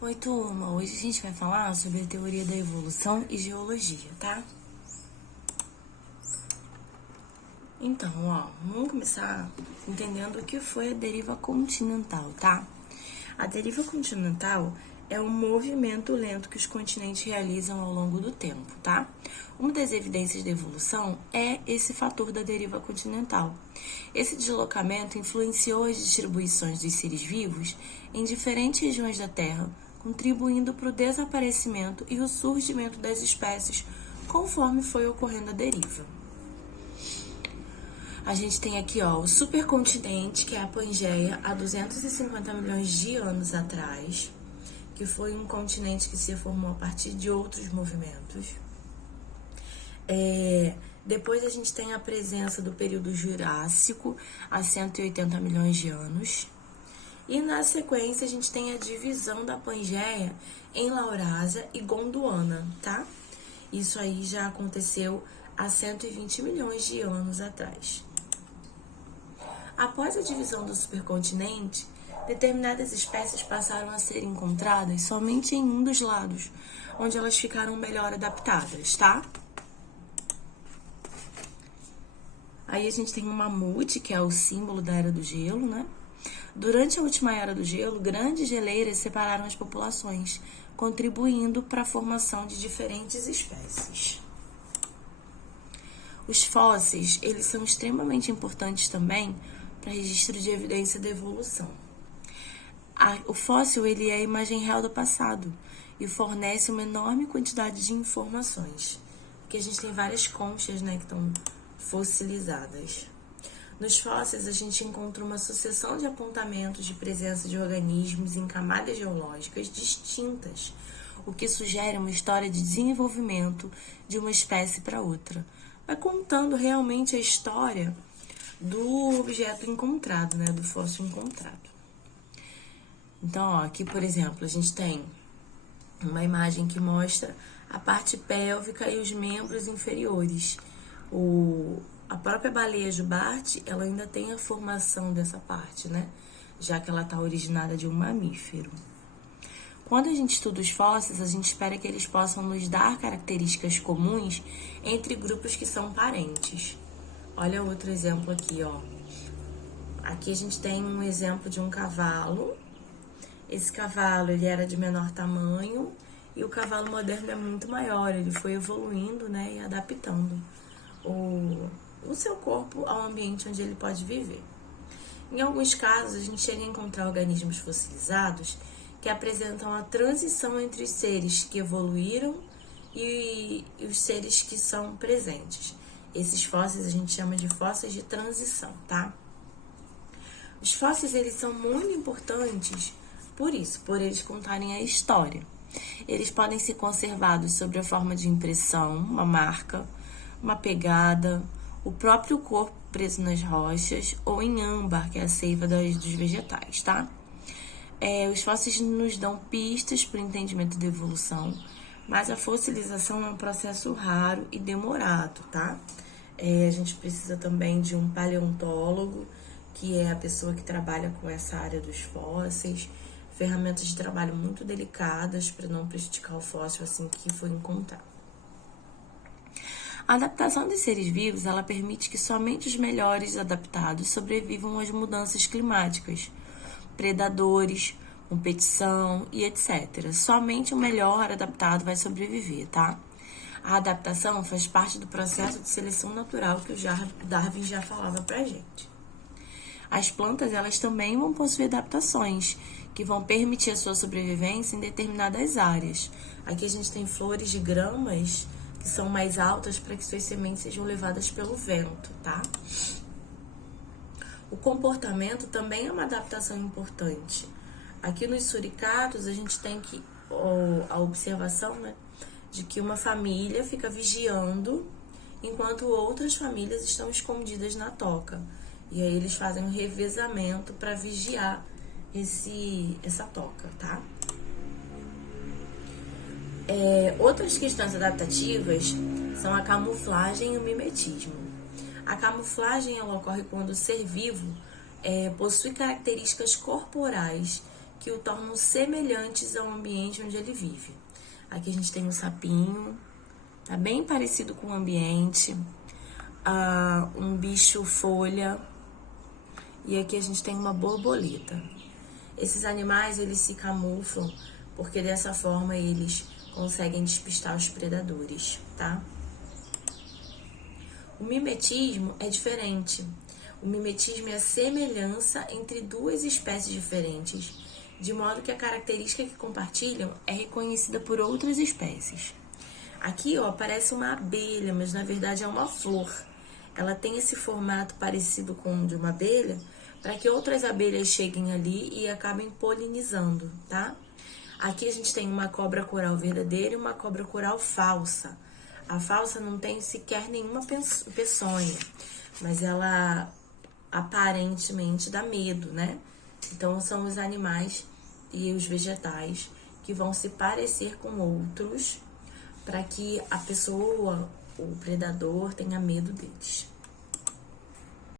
Oi, turma! Hoje a gente vai falar sobre a teoria da evolução e geologia, tá? Então, vamos começar entendendo o que foi a deriva continental, tá? A deriva continental é um movimento lento que os continentes realizam ao longo do tempo, tá? Uma das evidências da evolução é esse fator da deriva continental. Esse deslocamento influenciou as distribuições dos seres vivos em diferentes regiões da Terra, contribuindo para o desaparecimento e o surgimento das espécies conforme foi ocorrendo a deriva. A gente tem aqui o supercontinente, que é a Pangeia, há 250 milhões de anos atrás, que foi um continente que se formou a partir de outros movimentos. Depois a gente tem a presença do período Jurássico, há 180 milhões de anos. E na sequência a gente tem a divisão da Pangeia em Laurásia e Gondwana, tá? Isso aí já aconteceu há 120 milhões de anos atrás. Após a divisão do supercontinente, determinadas espécies passaram a ser encontradas somente em um dos lados, onde elas ficaram melhor adaptadas, tá? Aí a gente tem o mamute, que é o símbolo da Era do Gelo, né? Durante a última Era do Gelo, grandes geleiras separaram as populações, contribuindo para a formação de diferentes espécies. Os fósseis, eles são extremamente importantes também para registro de evidência da evolução. O fóssil, ele é a imagem real do passado e fornece uma enorme quantidade de informações, porque a gente tem várias conchas, né, que estão fossilizadas. Nos fósseis, a gente encontra uma sucessão de apontamentos de presença de organismos em camadas geológicas distintas, o que sugere uma história de desenvolvimento de uma espécie para outra. Vai contando realmente a história do objeto encontrado, né, do fóssil encontrado. Então, aqui, por exemplo, a gente tem uma imagem que mostra a parte pélvica e os membros inferiores. A própria baleia jubarte, ela ainda tem a formação dessa parte, né? Já que ela está originada de um mamífero. Quando a gente estuda os fósseis, a gente espera que eles possam nos dar características comuns entre grupos que são parentes. Olha outro exemplo aqui, Aqui a gente tem um exemplo de um cavalo. Esse cavalo, ele era de menor tamanho e o cavalo moderno é muito maior. Ele foi evoluindo, né, e adaptando o seu corpo ao ambiente onde ele pode viver. Em alguns casos, a gente chega a encontrar organismos fossilizados que apresentam a transição entre os seres que evoluíram e os seres que são presentes. Esses fósseis a gente chama de fósseis de transição, tá? Os fósseis, eles são muito importantes por isso, por eles contarem a história. Eles podem ser conservados sob a forma de impressão, uma marca, uma pegada, o próprio corpo preso nas rochas ou em âmbar, que é a seiva dos vegetais, tá? Os fósseis nos dão pistas para o entendimento da evolução, mas a fossilização é um processo raro e demorado, tá? A gente precisa também de um paleontólogo, que é a pessoa que trabalha com essa área dos fósseis, ferramentas de trabalho muito delicadas para não prejudicar o fóssil assim que foi encontrado. A adaptação dos seres vivos, ela permite que somente os melhores adaptados sobrevivam às mudanças climáticas, predadores, competição e etc. Somente o melhor adaptado vai sobreviver, tá? A adaptação faz parte do processo de seleção natural que o Darwin já falava pra gente. As plantas, elas também vão possuir adaptações que vão permitir a sua sobrevivência em determinadas áreas. Aqui a gente tem flores de gramas que são mais altas para que suas sementes sejam levadas pelo vento, tá? O comportamento também é uma adaptação importante. Aqui nos suricatos, a gente tem a observação, né, de que uma família fica vigiando enquanto outras famílias estão escondidas na toca. E aí eles fazem um revezamento para vigiar essa toca, tá? Outras questões adaptativas são a camuflagem e o mimetismo. A camuflagem, ela ocorre quando o ser vivo possui características corporais que o tornam semelhantes ao ambiente onde ele vive. Aqui a gente tem um sapinho, tá bem parecido com o ambiente, um bicho folha, e aqui a gente tem uma borboleta. Esses animais, eles se camuflam porque dessa forma eles conseguem despistar os predadores, tá? O mimetismo é diferente. O mimetismo é a semelhança entre duas espécies diferentes, de modo que a característica que compartilham é reconhecida por outras espécies. Aqui, ó, parece uma abelha, mas na verdade é uma flor. Ela tem esse formato parecido com o de uma abelha, para que outras abelhas cheguem ali e acabem polinizando, tá? Aqui a gente tem uma cobra coral verdadeira e uma cobra coral falsa. A falsa não tem sequer nenhuma peçonha, mas ela aparentemente dá medo, né? Então são os animais e os vegetais que vão se parecer com outros para que a pessoa, o predador, tenha medo deles.